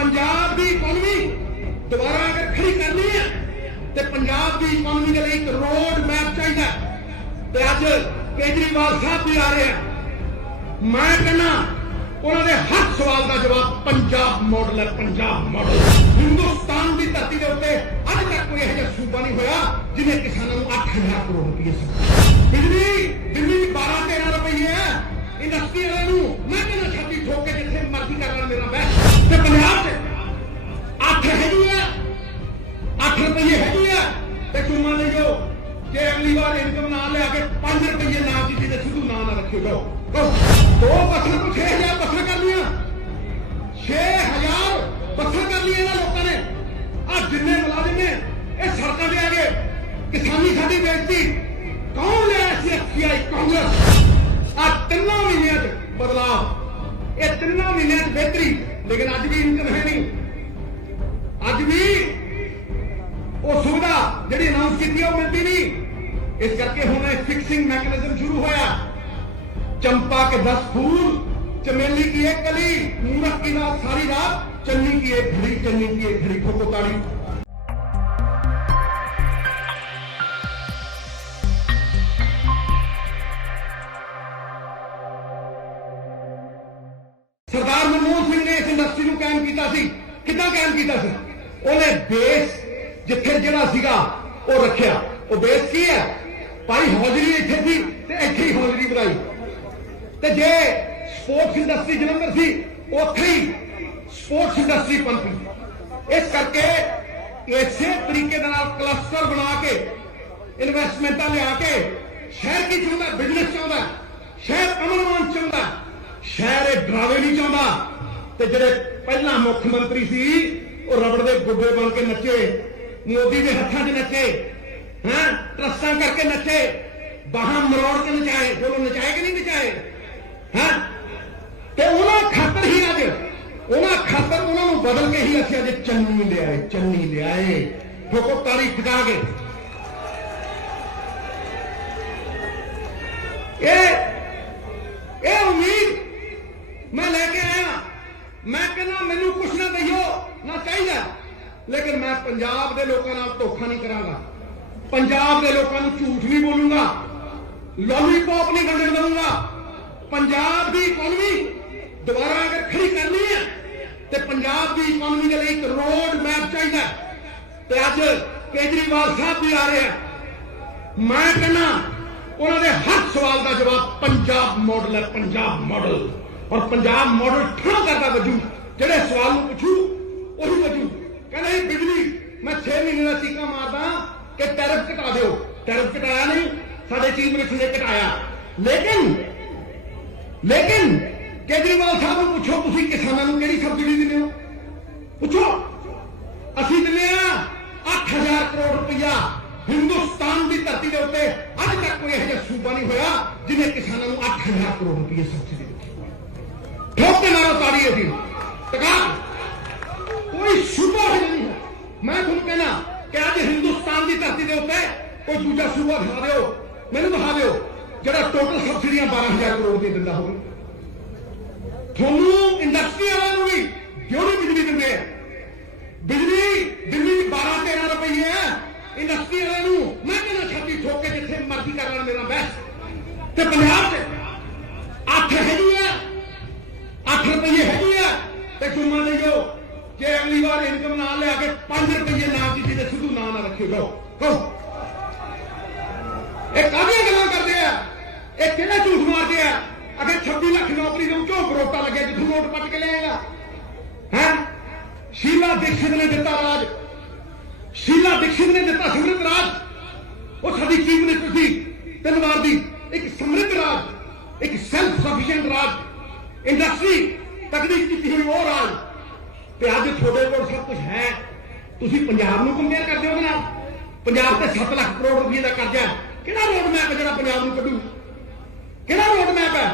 पंजाब की इकोनॉमी दोबारा अगर खड़ी करनी है तो पंजाब की इकोनॉमी के लिए एक रोड मैप चाहिए। तो अज केजरीवाल साहब भी आ रहे हैं। मैं कहना उन्होंने हर सवाल का जवाब पंजाब मॉडल है। पंजाब मॉडल हिंदुस्तान की धरती के उत्ते अज तक कोई यह सूबा नहीं होया जिन्हें किसानों को 8,000 करोड़ रुपये बिजली दिल्ली 12-13 रुपये है। इंडस्ट्री वाले मैं कहना छाती ठोक के जिथे मर्जी करना मेरा बैठ तो पंजाब से 8 हैगी है 8 रुपये हैगी है। तो तुम मान लीजिए कि अगली बार इनकम ना लिया के 5 रुपये ना की चीजें सिद्धू ना रखे लो। दो बसें को 6,000 बसें कर लिया 6,000 बसें कर लिया ना लोगों ने। आज जिन्ने मुलाजिम ने ये सड़कों पे आ गए किसानी साड़ी बेचती कौन लिया CFCI कांग्रेस। आज 3 महीनों बदलाव ये 3 महीनों बेहतरी लेकिन अज भी इनकम है नहीं। अज भी वो सुविधा जी अनाउंस की मिलती नहीं। इस करके हुण फिक्सिंग मैकेनिज्म शुरू होया। चंपा के 10 फूल चमेली की एक कली मूरख की रात सारी रात चन्नी की एक घड़ी चन्नी की एक घड़ी ठोको ताड़ी। सरदार मनमोहन सिंह ने इस इंडस्ट्री को कायम किया सी। कितना कायम किया सी? उन्हें बेस जिथे जड़ा सीगा वो रखिया। वो बेस की है भाई हौजरी इत्थे थी ते इत्थे ही हौजरी बनाई। ते जे स्पोर्ट्स इंडस्ट्री जलंधर सी उत्थे ही स्पोर्ट्स इंडस्ट्री पनपी। इस करके इसे तरीके क्लस्टर बना के इन्वेस्टमेंट लिया के शहर की चाहता बिजनेस चाहता शहर अमनमान चाहता शहर डरावे नहीं चाहता। तो जेडे पहला मुख्यमंत्री सी वो रबड़ के गुड्डे बन के नचे मोदी के हथां 'च नचे हैं ट्रस्टां करके नचे बाहां मरोड़ के नचाए। बोलो नचाए कि नहीं नचाए हैं? तो उन्होंने खातर ही अज उन्होंने खातर उन्होंने बदल के ही अस अज चन्नी लियाए ठोको ताली ठिका के। ये उम्मीद मैं लेके आया। मैं कहना मैनू कुछ ना दईओ ना चाहिए लेकिन मैं पंजाब के लोगों नाल धोखा नहीं करांगा। पंजाब के लोगों को झूठ नहीं बोलूंगा लॉलीपॉप नहीं वंडन दूंगा। पंजाब की इकोनॉमी दोबारा अगर खड़ी करनी है तो पंजाब की इकोनॉमी के लिए एक रोड मैप चाहिए। तो अज केजरीवाल साहब भी आ रहे हैं। मैं कहना उन्होंने हर सवाल का जवाब पंजाब मॉडल है। पंजाब मॉडल और पंजाब मॉडल ठा करता वजू जेडे सवाल पूछू वही वजू कहना बिजली मैं 6 महीने का सीका मारदा कि टैरिफ घटा दो। टैरिफ घटाया नहीं साडे चीफ मिनिस्टर ने घटाया। लेकिन केजरीवाल साहब को पूछो तुसीं किसानों को किहड़ी सबसिडी दिंदे हो? पूछो असीं दिंदे आ 8,000 करोड़ रुपया हिंदुस्तान की धरती के उत्ते अज तक कोई यह सूबा नहीं होया जिन्हें किसानों को 8,000 करोड़ रुपये सबसिडी दी। ठोक के मारो ताड़ी असीं टका कोई सूबा ही नहीं है। मैं तुहानूं कहना कि अज हिंदुस्तान की धरती के उत्ते कोई दूजा सूबा दिखा दो मैनूं दिखा दो जिहड़ा टोटल सबसिडियां 12,000 करोड़ दी दिंदा होवे। ਤੁਹਾਨੂੰ इंडस्ट्री वालों को भी क्यों बिजली दिंदे? बिजली दिल्ली 12-13 रुपये है। इंडस्ट्री वाले मैं कहना छाती ठोक के जिथे मर्जी करना मेरा बैठ तो पंजाब से 8 हैगी है 8 रुपये हैगी है। तो तुम मान लीजिए कि अगली बार इनकम ना लिया के 5 रुपये ना की चीजें सिद्धू ना रखे लो। कादियां गल्लां करते हैं ये किहड़ा झूठ मारते हैं? अगर 26 लाख नौकरी दूं क्यों बरोटा लगे जिथों नोट पट के लियाएगा है? शीला दीक्षित ने दिता राज शीला दीक्षित ने दिता समृद्ध राज। वो साडी चीफ मिनिस्टर थी 3 बार दी एक समृद्ध राज एक सेल्फ सफिशिएंट राज इंडस्ट्री तकनीक की हुई वो राज। तो अज थोड़े को सब कुछ है तुसीं पंजाब नूं कंपेयर करदे हो ना। पंजाब ते 7 लाख करोड़ रुपये का कर्जा है। किहड़ा रोड मैप है जिहड़ा पंजाब नूं कढू? किहड़ा रोड मैप है?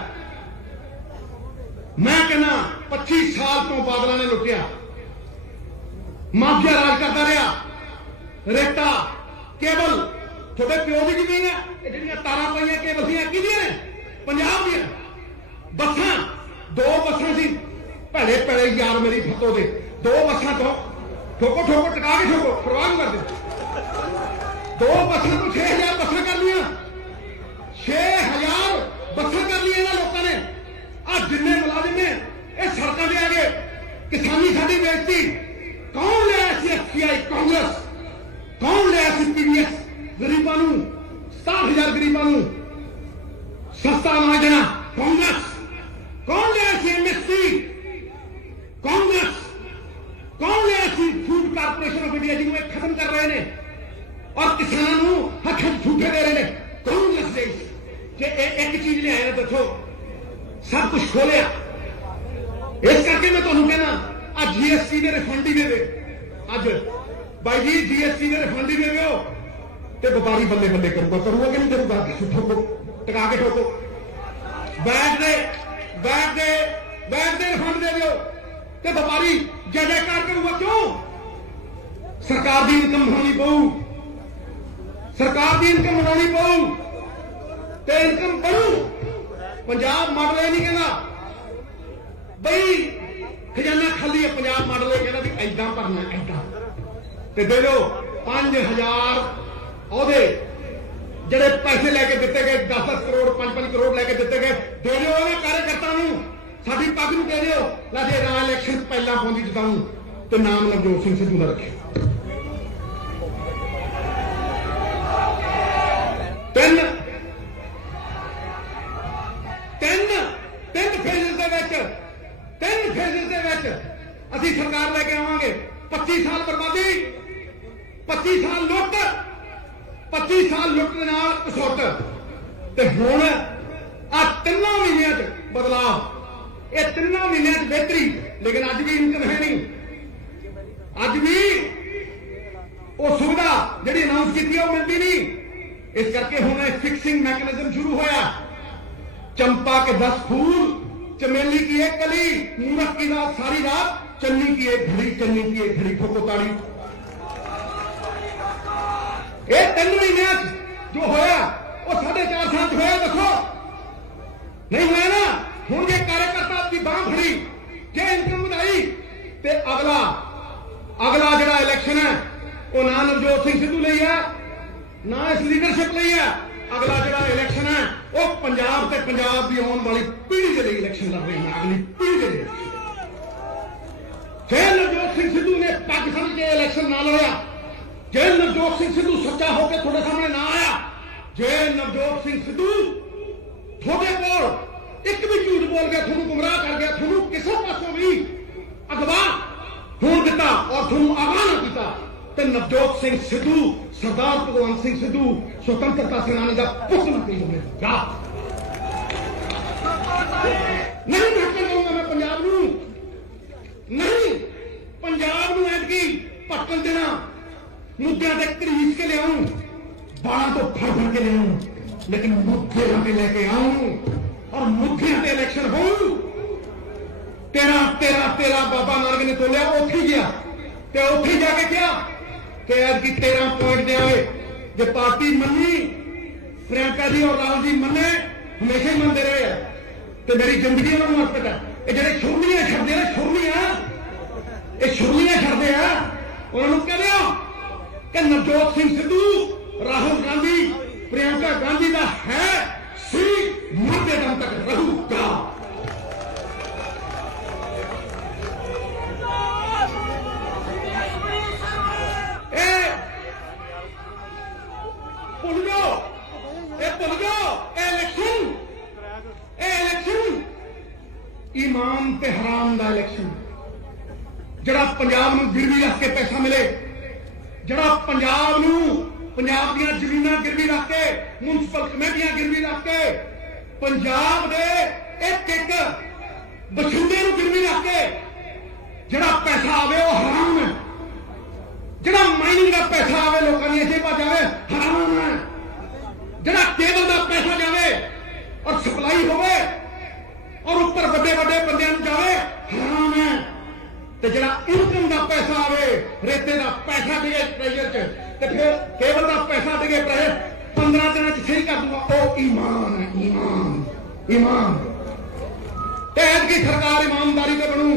मैं कहना 25 साल तो बादलों ने लुटिया माफिया राज करता रहा। रेता केबल थोड़े प्यो की जमीन है जिहड़ियां तारां पाईयां केबल दियां किहदियां ने? पंजाब दियां। बसां 2 बसां सी भैड़े भैड़े यार मेरी फतो दे दो बसा तो ठोको ठोको टका के ठोको परवाह नहीं करते। 2 बसा तो 6000 बसा कर लिया, 6000 बसा कर लिया इन्होंने लोगों ने। आज जिन्ने मुलाजिम ने ये सड़कों पे आ गए, किसानी साडी बेइज्जती। कौन लिया FCI कांग्रेस, कौन लिया PBS गरीबों नूं 60,000 गरीबों नूं सस्ता अनाज देना कांग्रेस। कौन लिया MSP कांग्रेस। कौन लिया फूड कारपोरेशन ऑफ इंडिया जिन्होंने खत्म कर रहे हैं और किसानों को हथ झूठे दे रहे हैं कांग्रेस दे। जे एक चीज लिया है दसो सब कुछ खोलिया। इस करके मैं तुहानूं कहना आज GST दे रिफंड ही दे अज भाई जी GST दे रिफंड ही दे तो व्यापारी बल्ले बल्ले करूंगा करूंगा कि नहीं करूंगा। ठोको टका के ठोको बैग दे रिफंड दे दो तो व्यापारी जय जयकार करूंगा। क्यों? सरकार की इनकम बढ़ानी पऊ, सरकार की इनकम बढ़ानी पऊ तो इनकम बढ़ू। पंजाब मॉडल ये नहीं कहना बई खजाना खाली है, पंजाब मॉडल ये कहना भी ऐदा भरना ऐदा ते दे दो 5000 ਉਹਦੇ ਜਿਹੜੇ ਪੈਸੇ ਲੈ ਕੇ ਦਿੱਤੇ ਗਏ 10-10 ਕਰੋੜ 5-5 ਕਰੋੜ ਲੈ ਕੇ ਦਿੱਤੇ ਗਏ ਦੇ ਦਿਓ ਉਹਨਾਂ ਕਾਰਜਕਰਤਾ ਨੂੰ। ਸਾਡੀ ਪੱਗ ਨੂੰ ਕਹਿ ਦਿਓ ਲੈ ਜੇ ਨਾ ਇਲੈਕਸ਼ਨ ਪਹਿਲਾਂ ਪਹੁੰਚੀ ਜਿਤਾਉਂ ਤੇ ਨਾਮ ਨਵਜੋਤ ਸਿੰਘ ਸਿੱਧੂ ਦਾ ਰੱਖੇ। ਤਿੰਨ ਫੇਜ਼ਸ ਦੇ ਵਿੱਚ ਅਸੀਂ ਸਰਕਾਰ ਲੈ ਕੇ ਆਵਾਂਗੇ। 25 ਸਾਲ ਬਰਬਾਦੀ, 25 ਸਾਲ ਲੁੱਟ, 25 ਸਾਲ ਲੁੱਟ ਦੇ ਨਾਲ ਕਸੁੱਟ ਤੇ ਹੁਣ ਆ 3 ਮਹੀਨਿਆਂ 'ਚ ਬਦਲਾਅ। ਇਹ 3 ਮਹੀਨਿਆਂ 'ਚ ਬਿਹਤਰੀ, ਲੇਕਿਨ ਅੱਜ ਵੀ ਇਨਕਮ ਹੈ ਨਹੀਂ। ਅੱਜ ਵੀ ਉਹ ਸੁਵਿਧਾ ਜਿਹੜੀ ਅਨਾਉਂਸ ਕੀਤੀ ਉਹ ਮਿਲਦੀ ਨਹੀਂ। ਇਸ ਕਰਕੇ ਹੁਣ ਇਹ ਫਿਕਸਿੰਗ ਮੈਕੈਨਿਜ਼ਮ ਸ਼ੁਰੂ ਹੋਇਆ। चंपा के 10 फूल, चमेली की एक कली, मूरख की रात सारी रात, चन्नी की एक घड़ी, चन्नी की एक घड़ी, ठोको ताड़ी। ये 3 महीने जो होया वो 4.5 साल होया। देखो नहीं होया ना। हुण जे कार्यकर्ता की बांह फड़ी, जे इनकम बढ़ाई ते अगला जिहड़ा इलेक्शन है वो ना नवजोत सिंह सिद्धू लई है ना इस लीडरशिप लई है। अगला जिहड़ा इलेक्शन है वो पंजाब ते पंजाब की आने वाली पीढ़ी के लिए इलेक्शन लड़ रही है। अगली पीढ़ी के लिए जे नवजोत सिंह सिद्धू ने पग समझ के इलेक्शन ना लड़िया, जे नवजोत सिंह सिद्धू सच्चा होकर थोड़े सामने ना आया, जे नवजोत सिंह सिद्धू थोड़े कोल एक भी झूठ बोल गया, थोनू गुमराह कर गया, थोनू किसी पासों भी अगवा होण दिता और थोनू आगाह ना किया, तो नवजोत सिंह सिद्धू सरदार भगवंत सिंह सिद्धू स्वतंत्रता सेनानी का पुत ना कही होगा। नहीं भटकन दूंगा मैं पंजाब नूं, नहीं पंजाब नूं ऐतकी भटकन देना। मुद्दों से घरीस के लियाऊं, बालों तो फड़ के लियाऊं, लेकिन मुद्दे पे लेके आऊं और मुद्दे पे इलेक्शन हो। तेरा तेरा तेरा बाबा नानक ने तोलिया उठ ही गया, ते उठ ही जाके क्या कि आज की 13 पॉइंट देंगे। जो पार्टी मनी, प्रियंका जी और राहुल जी मने, हमेशा ही मनते रहे हैं तो मेरी जिंदगी उन्होंने मत पता। ये जो छुरलियां छड़ते हैं, छुरलियां छड़ते हैं, उन्होंने कह दिया कि नवजोत सिंह सिद्धू, राहुल गांधी, प्रियंका गांधी का है सी मरते दम तक रहूगा। ईमान ते हराम दा इलेक्शन, जड़ा पंजाब नूं गिरवी रख के पैसा मिले, जड़ा पंजाब नूं पंजाब दीयां जमीनां गिरवी रख के, म्युनिसिपल कमेटियां गिरवी रख के, पंजाब दे एक बछुंडे नूं गिरवी रख के जड़ा पैसा आवे वो हराम है। जड़ा माइनिंग का पैसा आवे लोगों की जेबां जावे हराम है। जड़ा केबल का पैसा जावे और सप्लाई होवे और ऊपर बड़े बड़े बंदे जावे हराम है। तो जरा इनकम का पैसा आवे, रेते का पैसा डिगे ट्रेजर च, तो फिर केबल का पैसा डिगे पैसे 15 दिन सही कर दूंगा, ओ ईमान है। ईमान ईमान की सरकार ईमानदारी से बनू।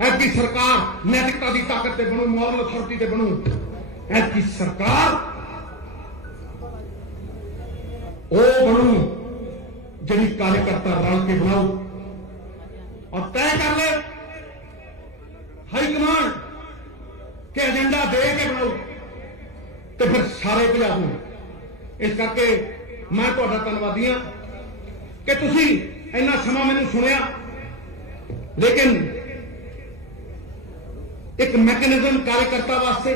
ऐसी सरकार नैतिकता की ताकत से बनू, मॉरल अथॉरिटी से बनू। ऐसी सरकार वो बनू जी कार्यकर्ता रल के बनाओ और तय कर ले हाईकमान के एजेंडा दे के बनाओ तो फिर सारे पंजाब में। इस करके मैं तुहाडा धन्नवादी हाँ कि तुसी इन्ना समा मैनूं सुनिया, लेकिन एक मैकेनिज्म कार्यकर्ता वास्ते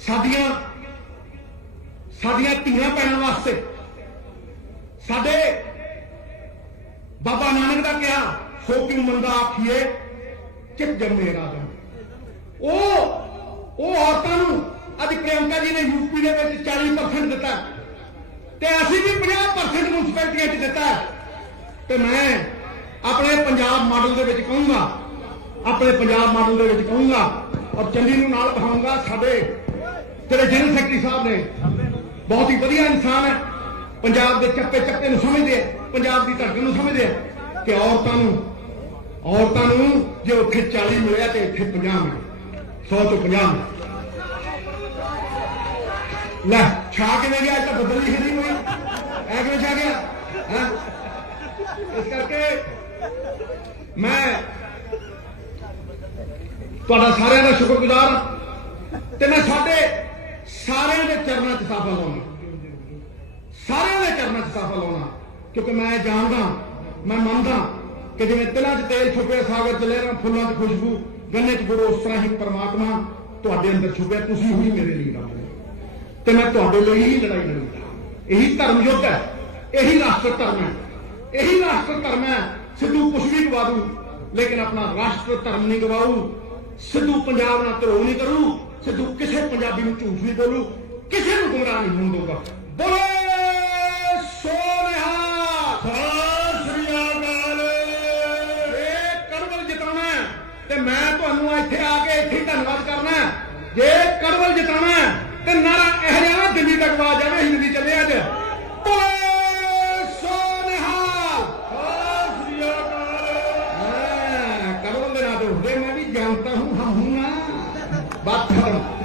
साडियां धीआं भैणां वास्ते साडे बाबा नानक दा क्या सो क्यों मंदा आखिए चित जम्मे राजा। वो औरतां नूं अज प्रियंका जी ने यूपी दे विच 40% दिता ते असीं भी 50% म्यूनसिपैलिटियां च दिता। ते मैं अपने पंजाब मॉडल दे विच कहूंगा, अपने पंजाब मॉडल दे विच कहूंगा और चंडी नूं नाल बिठाऊंगा। साडे तेरे जनरल सैकटरी साहब ने बहुत ही वधिया इंसान है, पंजाब के चप्पे चप्पे नूं समझदे है, पंजाब की धड़कन नूं समझदे है कि औरतां नूं जे उत्थे 40 मिलिया तो इत्थे 50 मिले, 100 तो 50 मिले। लै छा किवें गया, तो बदल ही नहीं हुई, ऐ किवें छा गया है। इस करके मैं तुहाडा सारिਆਂ ਦਾ शुक्रगुजार ते मैं साडे सारिਆਂ ਦੇ चरणों 'ਚ साफा लाउणा, सारिਆਂ ਦੇ चरणों 'ਚ साफा लाउणा, क्योंकि मैं जानदा, मैं मनदा कि जिवें तिलां 'ਚ तेल छुपे, सागर 'ਚ लहरां, फुल्लां 'ਚ खुशबू, गन्ने 'ਚ गुड़, उस तरह ही परमात्मा तुहाडे अंदर छुपे। तुसीं ही मेरे लिए रब ते मैं तुहाडे लिए ही लड़ाई लड़ूंगा। यही धर्म युद्ध है, यही राष्ट्र धर्म है, यही राष्ट्र धर्म है। सिद्धू कुछ भी गवा दू लेकिन अपना राष्ट्र धर्म नहीं गवाऊ। सिद्धू पंजाब नाल धरोह नहीं करू, सिद्धू किसी पंजाबी नूं झूठ नहीं बोलू, किसी नूं गुमराह नहीं होण देऊगा। बोलो सो निहाल, सत श्री अकाल। जे कड़वल जिताना ते मैं तुहानूं इत्थे आके इत्थे धन्नवाद करना। जे कड़वल जिताना ते नारा इह जिहा दिल्ली तक आवाज जावे, हिंदी चले अज। मैं भी जानता हूं, हम हूं ना बात खत्म।